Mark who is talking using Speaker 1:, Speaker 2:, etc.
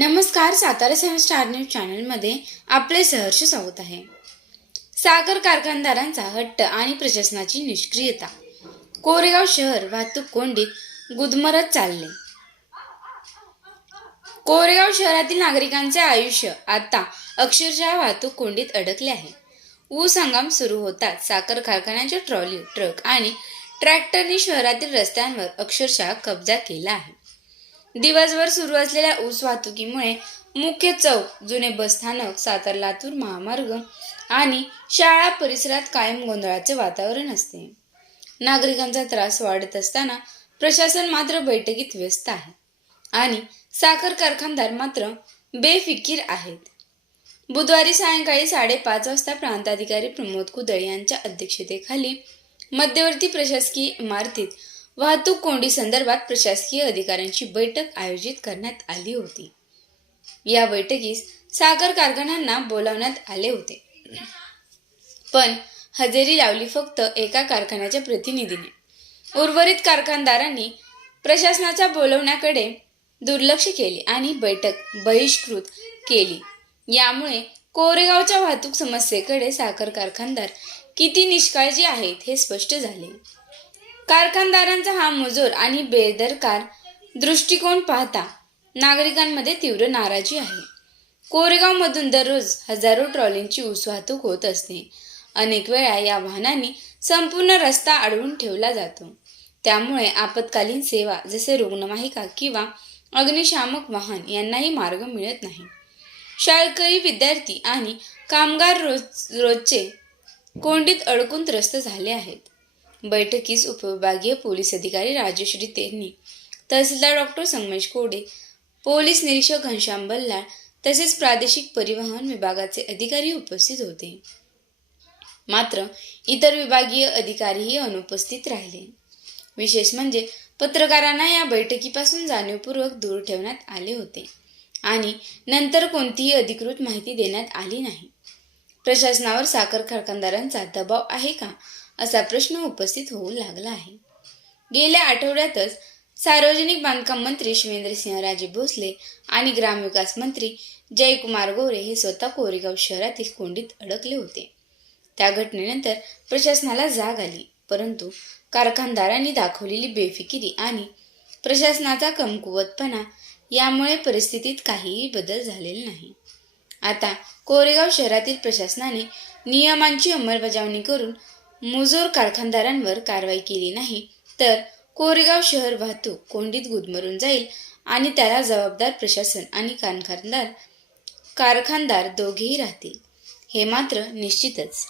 Speaker 1: नमस्कार सातारा सेवन star news चॅनलमध्ये आपले सहर्ष स्वागत आहे. साखर कारखानदारांचा हट्ट आणि प्रशासनाची निष्क्रियता. कोरेगाव शहर वाहतूक कोंडीत गुदमरत चालले. कोरेगाव शहरातील नागरिकांचे आयुष्य आता अक्षरशः वाहतूक कोंडीत अडकले आहे. ऊस हंगाम सुरू होताच साखर कारखान्याच्या ट्रॉली ट्रक आणि ट्रॅक्टरने शहरातील रस्त्यांवर अक्षरशः कब्जा केला आहे. दिवसभर सुरू असलेल्या ऊस वाहतुकीमुळे मुख्य चौक जुने बसस्थानक सातार लातूर महामार्ग आणि शाळा परिसरात कायम गोंधळाचे वातावरण असते. नागरिकांचा त्रास वाढत असताना प्रशासन मात्र बैठकीत व्यस्त आहे आणि साखर कारखानदार मात्र बेफिकीर आहेत. बुधवारी सायंकाळी साडेपाच वाजता प्रांताधिकारी प्रमोद कुदळ यांच्या अध्यक्षतेखाली मध्यवर्ती प्रशासकीय इमारतीत वाहतूक कोंडी संदर्भात प्रशासकीय अधिकाऱ्यांची बैठक आयोजित करण्यात आली होती. या बैठकीस साखर कारखान्यांना बोलावण्यात आले होते. पण हजेरी लावली फक्त एका कारखान्याच्या प्रतिनिधीने. उर्वरित कारखानदारांनी प्रशासनाच्या बोलवण्याकडे दुर्लक्ष केले आणि बैठक बहिष्कृत केली. यामुळे कोरेगावच्या वाहतूक समस्येकडे साखर कारखानदार किती निष्काळजी आहेत हे स्पष्ट झाले. कारखानदारांचा हा मुजोर आणि बेदरकार दृष्टिकोन पाहता नागरिकांमध्ये तीव्र नाराजी आहे. कोरेगावमधून दररोज हजारो ट्रॉलींची उसवाहतूक होत असते. अनेक वेळा या वाहनांनी संपूर्ण रस्ता अडवून ठेवला जातो. त्यामुळे आपत्कालीन सेवा जसे रुग्णवाहिका किंवा अग्निशामक वाहन यांनाही मार्ग मिळत नाही. शाळकरी विद्यार्थी आणि कामगार रोज रोजचे कोंडीत अडकून त्रस्त झाले आहेत. बैठकीस उपविभागीय पोलीस अधिकारी राजश्री तेंनी तहसीलदार डॉक्टर संगमेश कोडे पोलीस निरीक्षक घनश्याम बल्लाळ तसेच प्रादेशिक परिवहन विभागाचे अधिकारी उपस्थित होते. मात्र इतर विभागीय अधिकारीही अनुपस्थित राहिले. विशेष म्हणजे पत्रकारांना या बैठकीपासून जाणीवपूर्वक दूर ठेवण्यात आले होते आणि नंतर कोणतीही अधिकृत माहिती देण्यात आली नाही. प्रशासनावर साखर कारखानदारांचा दबाव आहे का? असा प्रश्न उपस्थित होऊ लागला आहे. गेल्या आठवड्यातच सार्वजनिक बांधकाम मंत्री शिवेंद्रसिंहराजे भोसले आणि ग्रामविकास मंत्री जयकुमार गोरे हे स्वतः कोरेगाव शहरातील कोंडीत अडकले होते. त्या घटनेनंतर प्रशासनाला जाग आली परंतु कारखानदारांनी दाखवलेली बेफिकिरी आणि प्रशासनाचा कमकुवतपणा यामुळे परिस्थितीत काहीही बदल झालेला नाही. आता कोरेगाव शहरातील प्रशासनाने नियमांची अंमलबजावणी करून मुजोर कारखानदारांवर कारवाई केली नाही तर कोरेगाव शहर वाहतूक कोंडीत गुदमरून जाईल आणि त्याला जबाबदार प्रशासन आणि कारखानदार कारखानदार दोघेही राहतील. हे मात्र निश्चितच.